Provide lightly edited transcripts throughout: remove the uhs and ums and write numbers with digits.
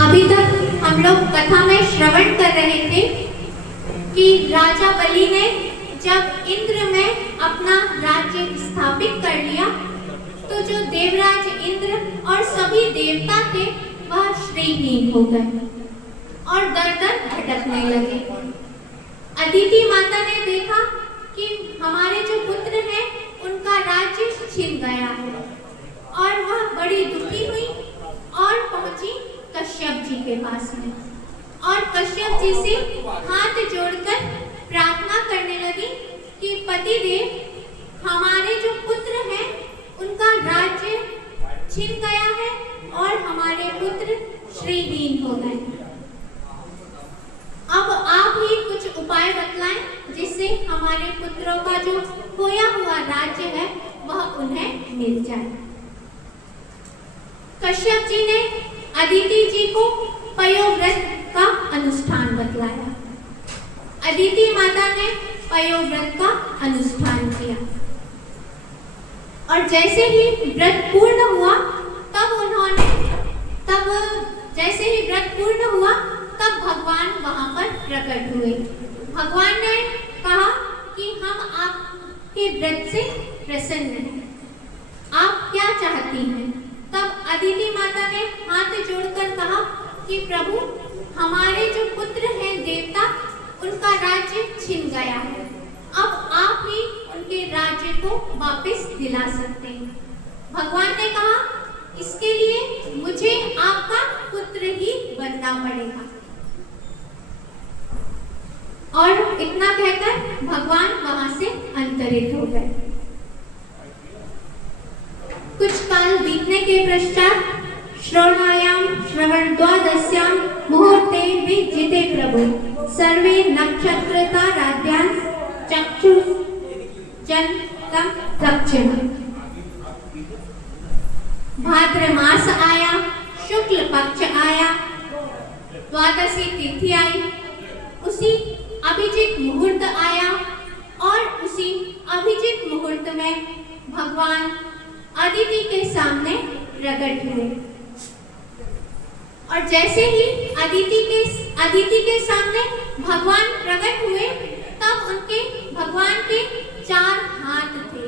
अभी तक हम लोग कथा में श्रवण कर रहे थे कि राजा बलि ने जब इंद्र में अपना राज्य स्थापित कर लिया तो जो देवराज इंद्र और सभी देवता थे वह श्रीहीन हो गए और दर दर भटकने लगे। अदिति माता ने देखा कि हमारे जो पुत्र हैं उनका राज्य छिन गया है और वह बड़ी दुखी हुई और पहुंची कश्यप जी के पास में और कश्यप जी से हाथ जोड़कर प्रार्थना करने लगी कि पतिदेव हमारे जो पुत्र हैं उनका राज्य छिन गया है और हमारे पुत्र श्रीहीन हो गए। अब आप ही कुछ उपाय बतलाएं जिससे हमारे पुत्रों का जो खोया हुआ राज्य है वह उन्हें मिल जाए। कश्यप जी ने अदिति जी को पयोव्रत का अनुष्ठान बतलाया। अदिति माता ने पयोव्रत का अनुष्ठान किया और जैसे ही व्रत पूर्ण हुआ तब भगवान वहां पर प्रकट हुए। भगवान ने कहा कि हम आपके व्रत से प्रसन्न हैं, आप क्या चाहती हैं? तब अदिति माता ने हाथ जोड़कर कहा कि प्रभु हमारे जो पुत्र हैं देवता उनका राज्य छिन गया है, अब आप ही उनके राज्य को वापस दिला सकते हैं। भगवान ने कहा इसके लिए मुझे आपका पुत्र ही बनना पड़ेगा और इतना कहकर भगवान वहां से अंतरित हो गए। कुछ काल बीतने के पश्चात श्रवणायाम श्रवण द्वादश्याम मुहूर्ते विजिते प्रभु सर्वे नक्षत्र ताराद्यां चक्षु जन तम दक्षिण। भाद्र मास आया, शुक्ल पक्ष आया, द्वादशी तिथि आई, उसी अभिजित मुहूर्त आया और उसी अभिजित मुहूर्त में भगवान अदिति के सामने प्रकट हुए और जैसे ही अदिति के सामने भगवान प्रकट हुए तब भगवान के 4 हाथ थे।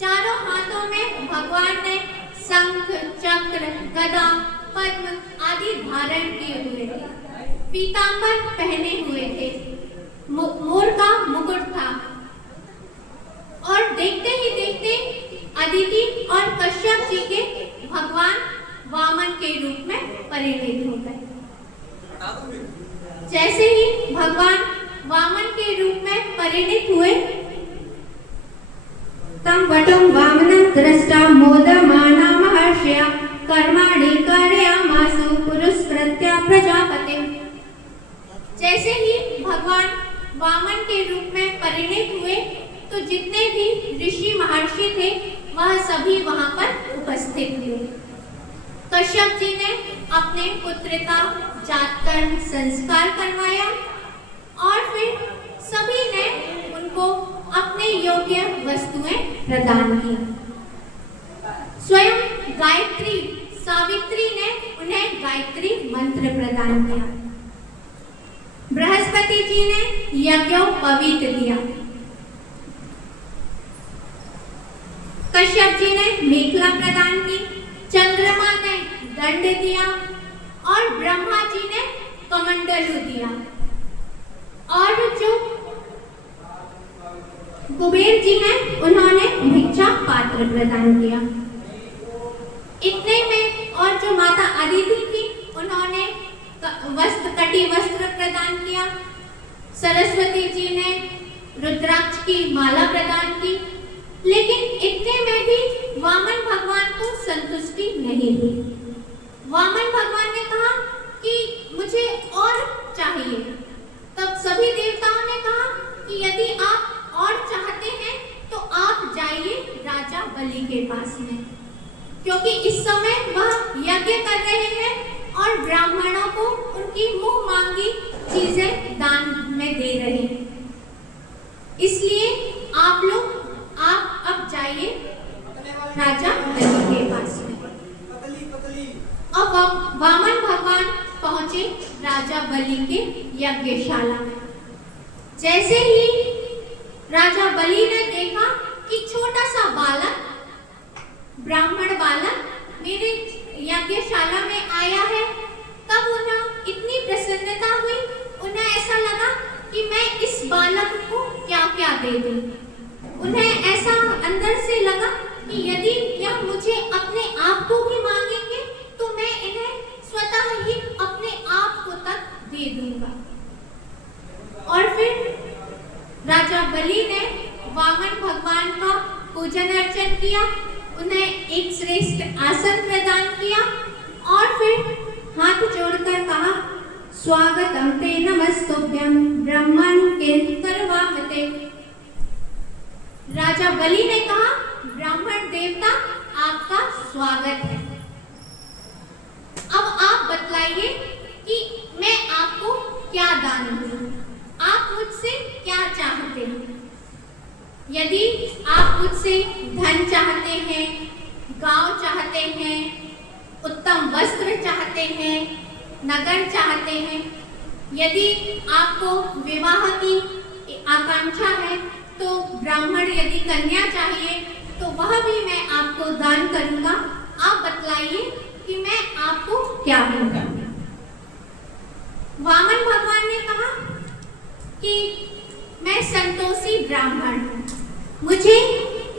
चारों हाथों में भगवान ने शंख, चक्र, गदा, पद्म आदि धारण किए हुए थे, पीतांबर पहने हुए थे, मोर का मुकुट था और देखते ही देखते अदिति और कश्यप जी के भगवान वामन के रूप में परिणित हो गए। जैसे ही भगवान वामन के रूप में परिणित हुए तम वटं वामनं दृष्टा मोदमाना महर्षिया कर्माणि कारयामासु पुरस्कृत्य प्रजापतिं। जैसे ही भगवान वामन के रूप में परिणित हुए तो जितने भी ऋषि महर्षि थे वह सभी वहां पर उपस्थित हुए। कश्यप जी ने अपने पुत्र का जातकर्म संस्कार करवाया और फिर सभी ने उनको अपने योग्य वस्तुएं प्रदान की। स्वयं गायत्री सावित्री ने उन्हें गायत्री मंत्र प्रदान किया। बृहस्पति जी ने यज्ञोपवीत दिया। कश्यप जी ने मेखला प्रदान की, चंद्रमा ने दंड दिया और ब्रह्मा जी ने कमंडलू दिया और जो कुबेर जी हैं उन्होंने भिक्षा पात्र प्रदान किया। इतने में और जो माता अदिति थी उन्होंने कटी वस्त्र प्रदान किया। सरस्वती जी ने रुद्राक्ष की माला प्रदान की, लेकिन इतने में भी वामन भगवान को संतुष्टि नहीं हुई। वामन भगवान ने कहा कि मुझे और चाहिए। तब सभी देवताओं ने कहा कि यदि आप और चाहते हैं तो आप जाइए राजा बलि के पास में, क्योंकि इस समय वह यज्ञ कर रहे हैं और ब्राह्मणों को उनकी मुंह मांगी चीजें दान में दे रहे हैं। इसलिए आप अब जाइए राजा बलि के पास में। अब वामन भगवान पहुंचे राजा बलि के यज्ञशाला में। जैसे ही राजा बलि ने देखा कि छोटा सा बालक, ब्राह्मण बालक मेरे यज्ञशाला में आया है, तब उन्हें इतनी प्रसन्नता हुई, उन्हें ऐसा लगा कि मैं इस बालक को क्या क्या दे दूं। उन्हें ऐसा अंदर से लगा कि यदि यह मुझे अपने आप को भी मांगेंगे तो मैं इन्हें स्वतः ही अपने आप को तक दे दूंगा। और फिर राजा बलि ने वामन भगवान का पूजन अर्चन किया, उन्हें एक श्रेष्ठ आसन प्रदान किया और फिर हाथ जोड़कर कहा, स्वागतम ते नमस्तुभ्यं ब्रह्मन् किंकरवामते। राजा बलि ने कहा, ब्राह्मण देवता आपका स्वागत है। अब आप बतलाइए कि मैं आपको क्या दान दूं, आप मुझसे क्या चाहते हैं। यदि आप मुझसे धन चाहते हैं, गांव चाहते हैं, उत्तम वस्त्र चाहते हैं, नगर चाहते हैं, यदि आपको विवाह की आकांक्षा है तो ब्राह्मण यदि कन्या चाहिए तो वह भी मैं आपको दान करूंगा। आप बतलाइए कि मैं आपको क्या दूंगा। वामन भगवान ने कहा कि मैं संतोषी ब्राह्मण हूँ, मुझे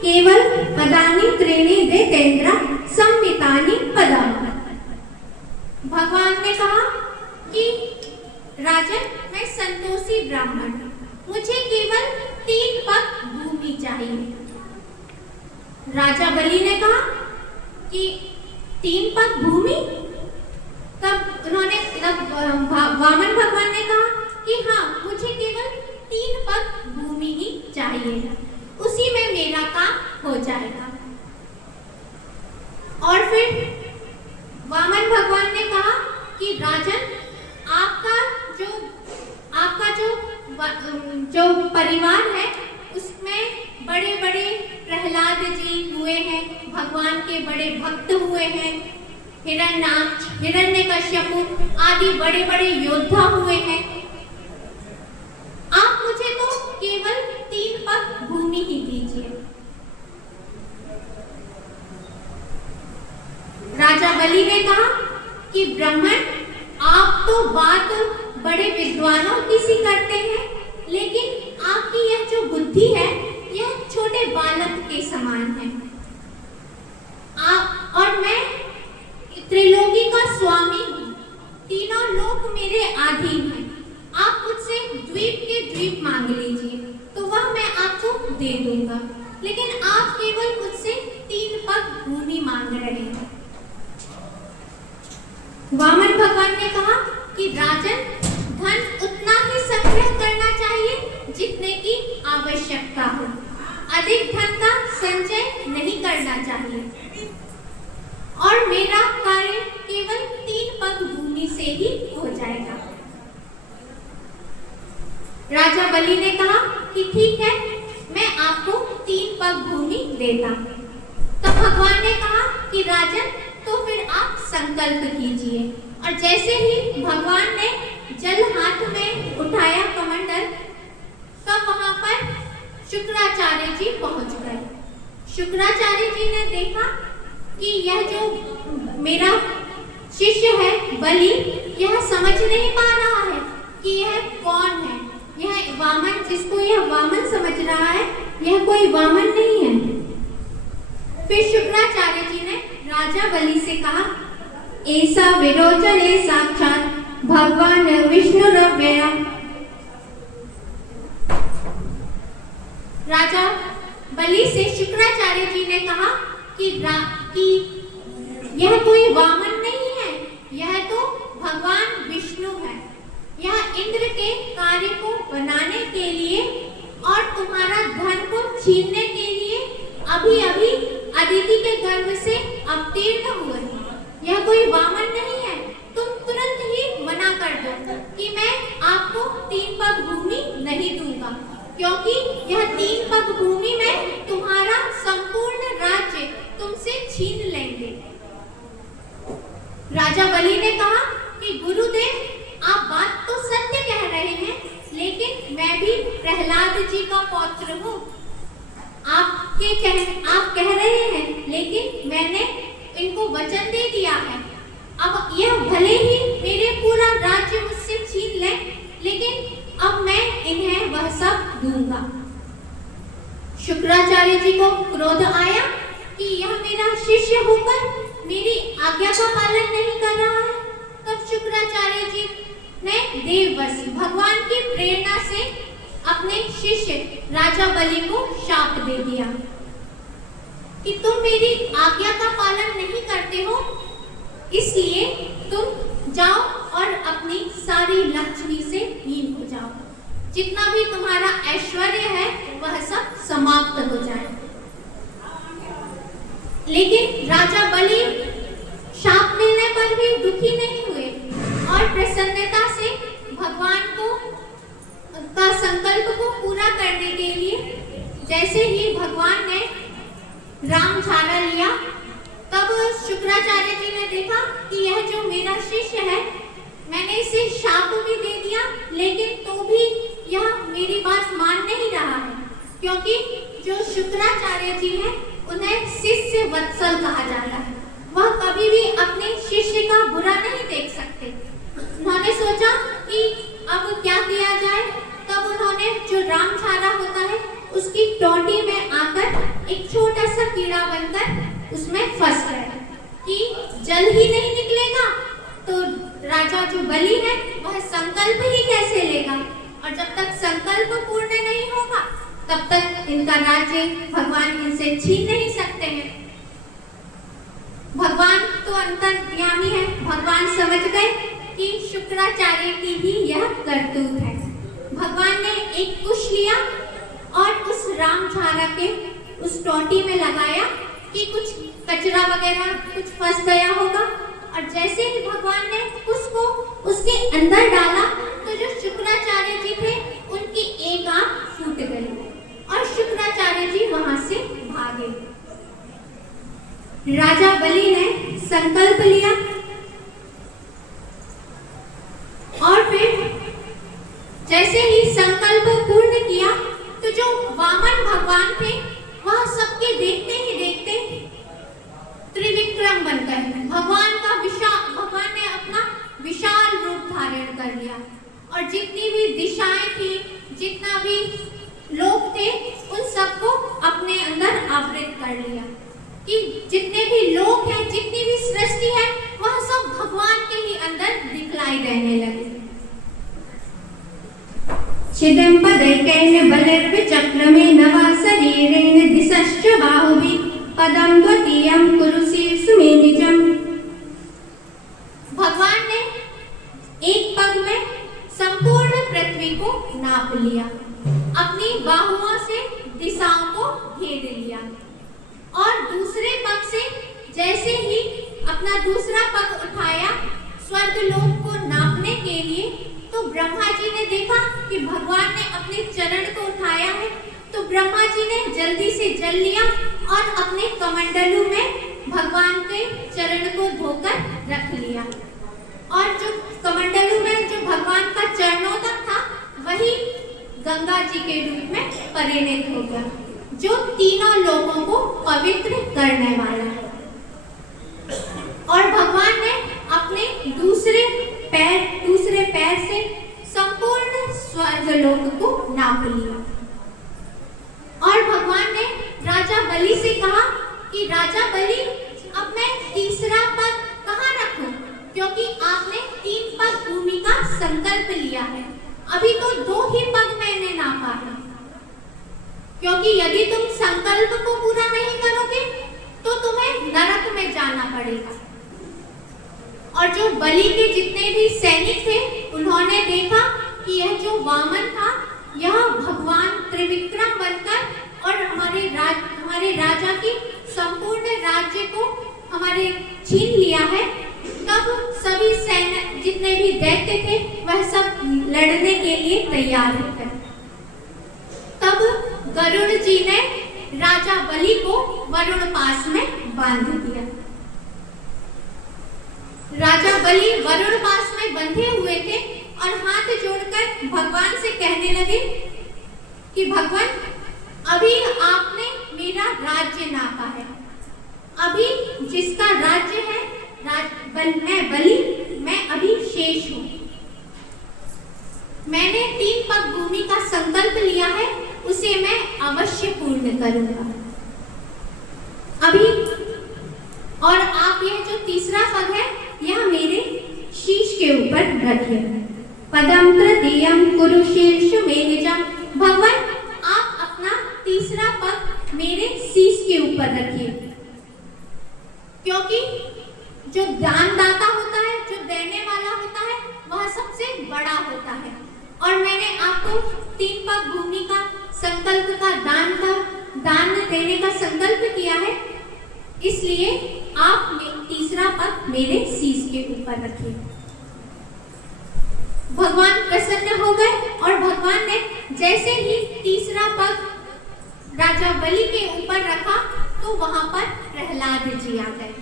केवल पदानि त्रीणि देतेन्द्र संवितानि पदम्। भगवान ने कहा कि राजन, मैं संतोषी ब्राह्मण हूँ, मुझे केवल 3 पग भूमि चाहिए। राजा बलि ने कहा कि 3 पग भूमि? तब उन्होंने वामन भगवान ने कहा कि हाँ, मुझे केवल 3 पग भूमि ही चाहिए, उसी में मेरा काम हो जाएगा। और फिर वामन भगवान ने कहा कि राजन, आपका जो परिवार है उसमें बड़े बड़े प्रहलाद जी हुए हैं, भगवान के बड़े भक्त हुए हैं, हिरण्याक्ष, हिरण्यकश्यपु आदि बड़े बड़े योद्धा हुए हैं। आप मुझे तो केवल 3 पग भूमि ही दीजिए। राजा बलि ने कहा कि ब्राह्मण, आप तो बात बड़े विद्वानों की सी करते हैं, लेकिन आपकी यह जो बुद्धि है यह छोटे बालक के समान है। आप और मैं त्रिलोकी का स्वामी हूँ, तीनों लोक मेरे अधीन हैं। आप मुझसे द्वीप के द्वीप मांग लीजिए तो वह मैं आपको दे दूंगा, लेकिन आप केवल मुझसे 3 पग भूमि मांग रहे हैं। वामन भगवान ने कहा कि राजन, धन उतना ही संग्रह करना चाहिए जितने की आवश्यकता हो, अधिक धन का संचय नहीं करना चाहिए, और मेरा कार्य केवल 3 पग भूमि से ही हो जाएगा। राजा बलि ने कहा कि ठीक है, मैं आपको 3 पग भूमि देता। तब भगवान ने कहा कि राजन, तो फिर आप संकल्प कीजिए। और जैसे ही भगवान ने जल हाथ में उठाया कमंडल, तब वहां पर शुक्राचार्य जी पहुंच गए। शुक्राचार्य जी ने देखा कि यह जो मेरा शिष्य है बलि, यह समझ नहीं पा रहा है कि यह कौन है। यह वामन, जिसको यह वामन समझ रहा है, यह कोई वामन नहीं है। फिर शुक्राचार्य जी ने राजा बलि से कहा, ऐसा विरोचने साक्षात भगवान विष्णुरव्यय। राजा बलि से शुक्राचार्य जी ने कहा कि यह कोई वामन नहीं है, यह तो भगवान विष्णु है। यह इंद्र के कार्य को बनाने के लिए और तुम्हारा धन को छीनने के लिए अभी अभी अदिति के गर्भ से अवतीर्ण हुए। यह कोई वामन नहीं है। तुम तुरंत ही मना कर दो कि मैं आपको 3 पग भूमि नहीं दूंगा, क्योंकि यह 3 पग भूमि में तुम्हारा संपूर्ण राज्य, राजा बलि ने कहा कि गुरुदेव आप बात तो सत्य कह रहे हैं, लेकिन मैं भी प्रहलाद जी का पौत्र हूँ। आप कह रहे हैं, लेकिन मैंने इनको वचन दे दिया है। अब यह भले ही मेरे पूरा राज्य मुझसे छीन ले, लेकिन अब मैं इन्हें वह सब दूंगा। शुक्राचार्य जी को क्रोध आया कि यह मेरा शिष्य होकर मेरी आज्ञा का पालन नहीं कर रहा है। तब शुक्राचार्य जी ने देववश भगवान की प्रेरणा से अपने शिष्य राजा बलि को शाप दे दिया कि तुम मेरी आज्ञा का पालन नहीं करते हो, इसलिए तुम जाओ और अपनी सारी लक्ष्मी से हीन हो जाओ। जितना भी तुम्हारा ऐश्वर्य है वह सब समाप्त हो जाए। लेकिन राजा बलि शाप मिलने पर भी दुखी नहीं हुए और प्रसन्नता से भगवान का संकल्प को पूरा करने के लिए जैसे ही भगवान ने राम झारा लिया, तब शुक्राचार्य जी ने देखा कि यह जो मेरा शिष्य है, मैंने इसे शाप भी दे दिया, लेकिन तो भी यह मेरी बात मान नहीं रहा है। क्योंकि जो शुक्राचार्य जी हैं उन्हें शिष्य वत्सल कहा जाता है। वह कभी भी अपने शिष्य का बुरा नहीं देख सकते। उन्होंने सोचा कि अब क्या किया जाए। तब उन्होंने जो राम झारा होता है उसकी टोटी में आकर एक छोटा सा कीड़ा बनकर उसमें फंस गया कि जल ही नहीं निकलेगा तो राजा जो बलि है वह संकल्प ही कैसे लेगा, और जब तक संकल्प पूर्ण नहीं होगा तब तक इनका राज्य भगवान इनसे छीन नहीं सकते हैं। भगवान तो अंतर्यामी है। भगवान समझ गए कि शुक्राचार्य की ही यह करतूत है। भगवान ने एक कुश लिया और उस राम झारा के उस टोटी में लगाया कि कुछ कचरा वगैरह कुछ फंस गया होगा, और जैसे ही भगवान ने उसको उसके अंदर डाला तो जो शुक्राचार्य जी थे उनकी एक आंख फूट गई और शुक्राचार्य जी वहां से भागे। राजा बलि ने संकल्प लिया और फिर जैसे ही संकल्प पूर्ण किया तो जो वामन भगवान थे वह सबके देखते ही देखते त्रिविक्रम बन गए। भगवान ने अपना विशाल रूप धारण कर लिया और जितनी भी दिशाएं थी, जितना भी लोग थे, उन सबको अपने अंदर आवृत कर लिया कि जितने भी लोग हैं, जितनी भी सृष्टि है, वह सब भगवान के ही अंदर दिखलाई देने लगे। छिदं पदैकैर्न बलैर्विचक्रमे नवा शरीरेण दिशश्च बाहुभिः पदं द्वितीयं कुरु शीर्ष मे निजम्। भगवान ने एक पग में संपूर्ण पृथ्वी को नाप लिया, अपनी बाहुओं से दिशाओं को घेर लिया, और दूसरे पग से जैसे ही अपना दूसरा पग उठाया स्वर्गलोक को नापने के लिए, तो ब्रह्मा जी ने देखा कि भगवान ने अपने चरण को उठाया है, तो ब्रह्मा जी ने जल्दी से जल लिया और अपने कमंडलू में भगवान के चरण को धोकर रख लिया, और जो कमंडलू में जो भगवान का चरणों तक था वही गंगा जी के रूप में परिणत हो गया, जो तीनों लोगों को पवित्र करने वाला है। और भगवान ने अपने दूसरे पैर से संपूर्ण स्वर्गलोक को नाप लिया, और भगवान ने राजा बलि से कहा कि राजा बलि, अब मैं तीसरा पग कहाँ रखूं, क्योंकि आपने 3 पग भूमि का संकल्प लिया है, अभी तो 2 ही पग मैंने नापा है। क्योंकि यदि तुम संकल्प को पूरा नहीं करोगे तो तुम्हें नरक में जाना पड़ेगा। और जो बलि के जितने भी सैनिक थे उन्होंने देखा कि यह जो वामन था यह भगवान त्रिविक्रम बनकर और हमारे राजा की संपूर्ण राज्य को हमारे छीन लिया है। तब सभी सैनिक जितने भी दैत्य थे वह सब लड़ने के लिए तैयार हो गए। तब गरुड़ जी ने राजा बलि को वरुण पास में बांध दिया। राजा बलि वरुण पास में बंधे हुए थे और हाथ जोड़कर भगवान से कहने लगे कि भगवान, अभी आपने मेरा राज्य नापा है, अभी जिसका राज्य है मैं बलि, मैं अभी शेष हूँ। मैंने 3 पग भूमि का संकल्प लिया है, उसे मैं अवश्य पूर्ण करूंगा। अभी और आप यह जो तीसरा पग है यह मेरे शीश के ऊपर रखिए। पदम तृतीयम कुरु शीर्ष मेनिजम। भगवान, आप अपना तीसरा पग मेरे शीश के ऊपर रखिए, क्योंकि जो दानदाता होता है, जो देने वाला होता है, वह सबसे बड़ा होता है। और मैंने आपको 3 पग भूमि का संकल्प का दान देने का संकल्प किया है, इसलिए आप तीसरा पग मेरे शीश के ऊपर रखिए। भगवान प्रसन्न हो गए और भगवान ने जैसे ही तीसरा पग राजा बलि के ऊपर रखा तो वहां पर प्रहलाद जी आ गए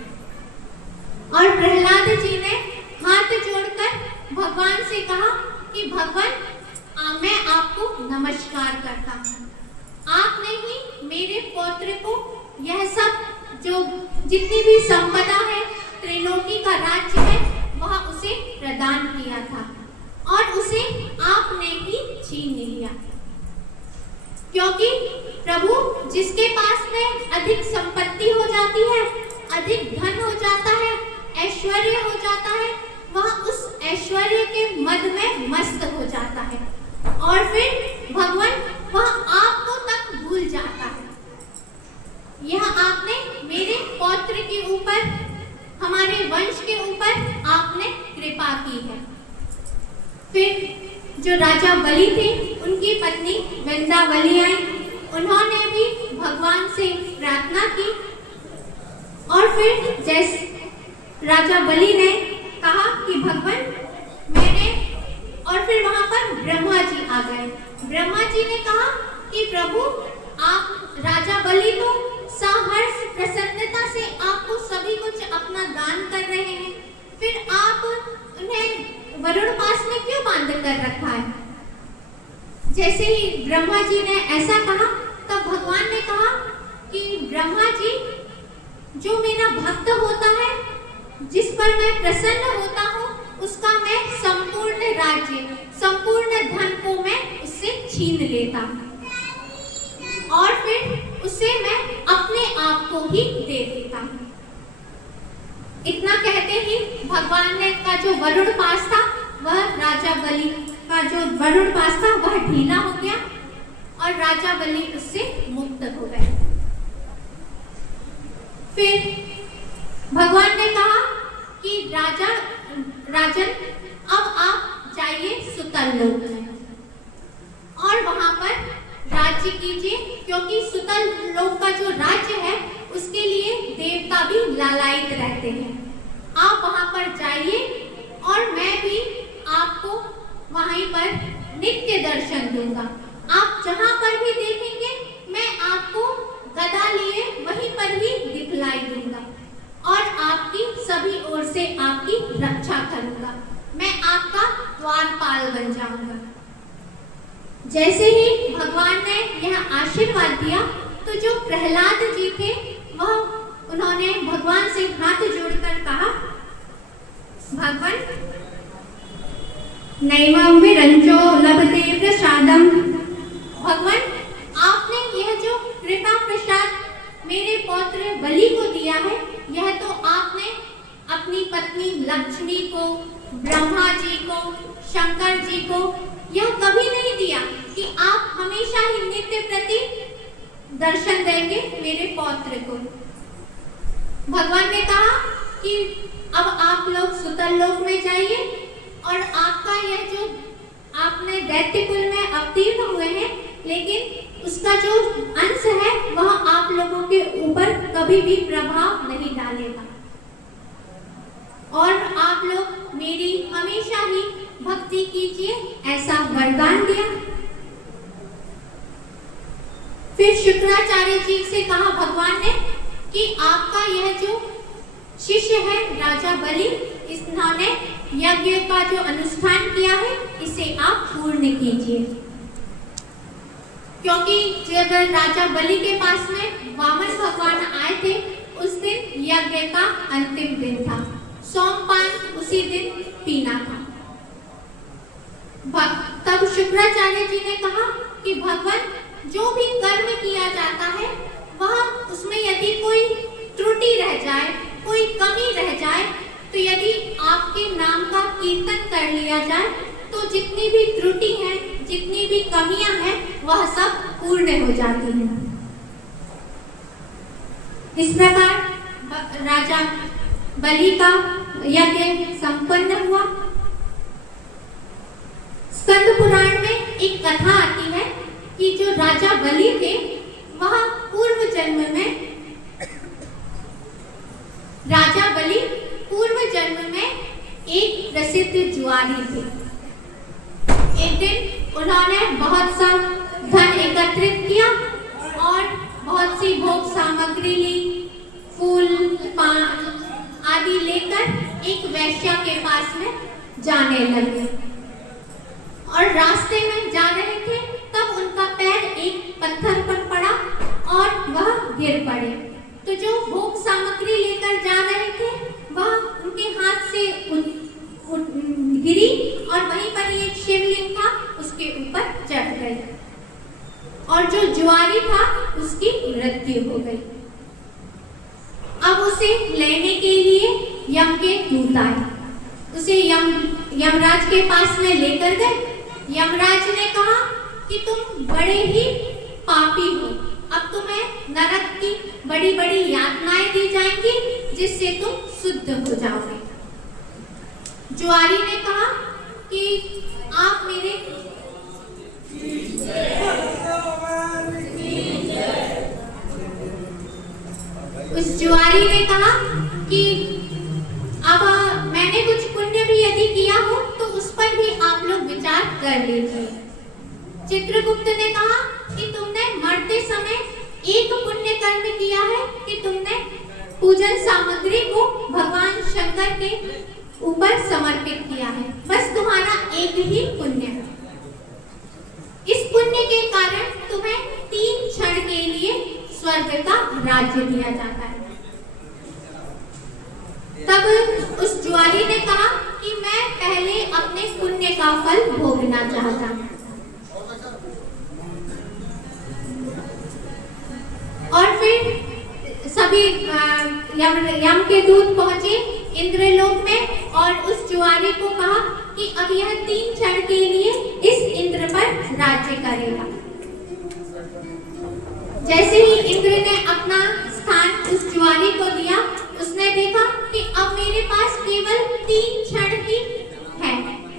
और प्रहलाद जी ने हाथ जोड़कर भगवान से कहा कि भगवान, मैं आपको नमस्कार करता हूँ। आपने ही मेरे पौत्र को यह सब जो जितनी भी संपदा है, त्रिलोकी का राज्य है, वह उसे प्रदान किया था और उसे आपने ही छीन लिया। क्योंकि प्रभु, जिसके पास में अधिक संपत्ति हो जाती है, अधिक धन हो जाता है, ऐश्वर्य हो जाता है, वह उस ऐश्वर्य के मद में मस्त हो जाता है और फिर भगवान वह आपको तक भूल जाता है। यह आपने मेरे पौत्र के ऊपर, हमारे वंश के ऊपर आपने कृपा की है। फिर जो राजा बलि थे, उनकी पत्नी वृंदावली आई, उन्होंने भी भगवान से प्रार्थना की और फिर जैसे राजा बलि ने कहा कि भगवान मेरे, और फिर वहां पर ब्रह्मा जी आ गए। ब्रह्मा जी ने कहा कि प्रभु, आप राजा बलि तो सहर्ष प्रसन्नता से आपको सभी कुछ अपना दान कर रहे हैं, फिर आप उन्हें वरुण पास में क्यों बांध कर रखा है? जैसे ही ब्रह्मा जी ने ऐसा कहा तब भगवान ने कहा कि ब्रह्मा जी, जो मेरा भक्त होता है, जिस पर मैं प्रसन्न होता हूँ, उसका मैं संपूर्ण राज्य, संपूर्ण धन को मैं उससे छीन लेता हूँ और फिर उसे मैं अपने आप को ही दे देता हूँ। इतना कहते ही भगवान ने का जो वरुण पास था, वह राजा बलि का जो वरुण पास था वह ढीला हो गया और राजा बलि उससे मुक्त हो गए। फिर भगवान ने कहा कि राजन, अब आप जाइए सुतल लोक में और वहां पर राज्य कीजिए, क्योंकि सुतल लोक का जो राज्य है उसके लिए देवता भी लालायित रहते हैं। आप वहां पर जाइए और मैं भी आपको वहीं पर नित्य दर्शन दूंगा। आप जहां पर भी देखेंगे मैं आपको गदा लिए वहीं पर ही दिखलाई दूंगा और आपकी सभी ओर से आपकी रक्षा करूंगा। मैं आपका द्वारपाल बन जाऊंगा। जैसे ही भगवान ने यह आशीर्वाद दिया तो जो प्रहलाद जी थे वह उन्होंने भगवान से हाथ जोड़कर कहा, भगवान, नैवं विरंचो लभते प्रसादम। भगवान, आपने यह जो कृपा प्रसाद मेरे पौत्र बलि को दिया है, यह तो आपने अपनी पत्नी लक्ष्मी को, ब्रह्मा जी को, शंकर जी को यह कभी नहीं दिया कि आप हमेशा ही नित्य प्रति दर्शन देंगे मेरे पौत्र को। भगवान ने कहा कि अब आप लोग सुतल लोक में जाइए और आपका यह जो आपने दैत्य कुल में अवतीर्ण हुए हैं, लेकिन उसका जो अंश है वह आप लोगों के ऊपर कभी भी प्रभाव नहीं डालेगा और आप लोग मेरी हमेशा ही भक्ति कीजिए, ऐसा वरदान दिया। फिर शुक्राचार्य जी से कहा भगवान ने कि आपका यह जो शिष्य है राजा बलि, इन्होंने यज्ञ का जो अनुष्ठान किया है इसे आप पूर्ण कीजिए। क्योंकि जब राजा बलि के पास में वामन भगवान आए थे, उस दिन यज्ञ का अंतिम दिन था, सोमपान उसी दिन पीना था। तब शुक्राचार्य जी ने कहा कि भगवान जो भी कर्म किया जाता है वह उसमें यदि कोई त्रुटि रह जाए, कोई कमी रह जाए, तो यदि आपके नाम का कीर्तन कर लिया जाए तो जितनी भी त्रुटि है, जितनी भी कमियां हैं, वह सब पूर्ण हो जाती हैं। इस प्रकार राजा बलि का यज्ञ संपन्न हुआ। स्कंद पुराण में एक कथा आती है कि जो राजा बलि थे वह पूर्व जन्म में एक प्रसिद्ध जुआरी थे। एक दिन उन्होंने बहुत सा धन एकत्रित किया और बहुत सी भोग सामग्री ली, फूल आदि लेकर एक वैश्या के पास में जाने लगे और रास्ते में जा रहे थे, तब उनका पैर एक पत्थर पर पड़ा और वह गिर पड़े। तो जो भोग सामग्री लेकर जा रहे थे वह उनके हाथ से गिरी और वहीं पर एक शिवलिंग था, उसके ऊपर चढ़ गई और जो जुआरी था उसकी मृत्यु हो गई। अब उसे लेने के लिए यम के दूत आए, उसे यमराज के पास में लेकर गए। यमराज ने कहा कि तुम बड़े ही पापी हो, अब तुम्हें नरक की बड़ी बड़ी यातनाएं दी जाएंगी जिससे तुम शुद्ध हो जाओगे। जुआरी ने कहा कि आप मेरे उस जुआरी ने कहा कि अब मैंने कुछ पुण्य भी यदि किया हो तो उस पर भी आप लोग विचार कर लीजिए। चित्रगुप्त ने कहा कि तुमने मरते समय एक पुण्य कर्म किया है कि तुमने पूजन सामग्री को भगवान शंकर के ऊपर समर्पित किया है, बस तुम्हारा एक ही पुण्य है। इस पुण्य के कारण तुम्हें 3 क्षण के लिए स्वर्ग का राज्य दिया जाता है। तब उस जुआरी ने कहा कि मैं पहले अपने पुण्य का फल भोगना चाहता हूं। और फिर सभी यम के दूत पहुंचे इंद्रलोक में और उस जुआरी को कहा कि अब यह 3 क्षण के लिए इस इंद्र पर राज्य करेगा। जैसे ही इंद्र ने अपना स्थान उस जुआरी को दिया, उसने देखा कि अब मेरे पास केवल 3 क्षण ही है,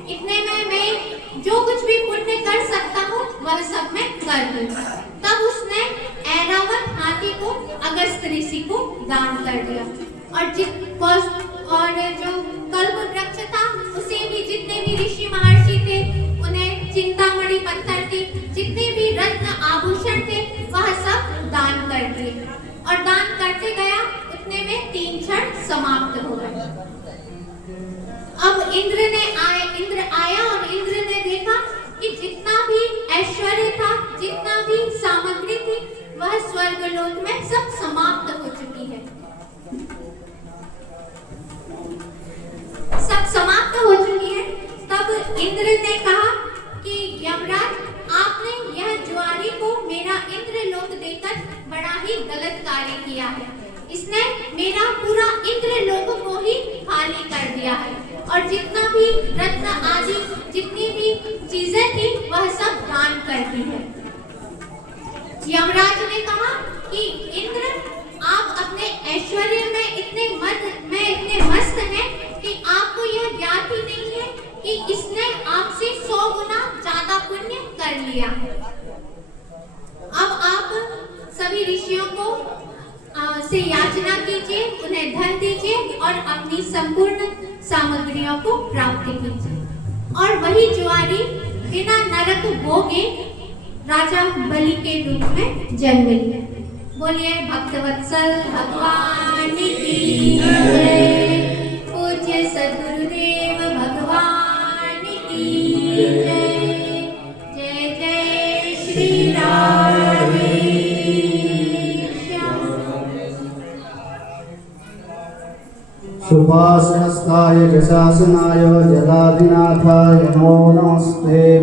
इतने में मैं जो कुछ भी पुण्य कर सकता हूँ वह सब मैं कर दूंगा। तब उसने ऐरावत हाथी को अगस्त ऋषि को दान कर दिया और जो कल्प वृक्ष था उसे भी, जितने भी ऋषि महर्षि थे उन्हें चिंतामणि पत्थर के जितने भी रत्न आभूषण थे वह सब दान कर दिए और दान करते गया, उतने में 3 क्षण समाप्त हो गए। अब इंद्र आया और इंद्र ने देखा कि जितना भी ऐश्वर्य था, जितना भी सामग्री थी, वह स्वर्गलोक में सब समाप्त हो चुकी है, सब समाप्त हो चुकी है। तब इंद्र ने कहा कि यमराज, आपने यह जुआरी को मेरा इंद्रलोक देकर बड़ा ही गलत कार्य किया है। इसने मेरा पूरा इंद्रलोक को ही खाली कर दिया है और जितना भी रत्न आदि जितनी भी चीजें थी वह सब दान कर दी है। यमराज ने कहा कि इंद्र, आप अपने ऐश्वर्य में इतने मस्त हैं कि आपको यह ज्ञात ही नहीं है कि इसने आपसे 100 गुना ज्यादा पुण्य कर लिया है। अब आप सभी ऋषियों को से याचना कीजिए, उन्हें धन दीजिए और अपनी संपूर्ण सामग्रियों को प्राप्त कीजिए। और वही जुआरी बिना नरक भोगे राजा बलि के रूप में जन्म लिया। बोलिए भक्तवत्सल भगवान की जय। शुभाशहस्ताय जशासनाय जलाधिनाथाय नमो नमस्ते।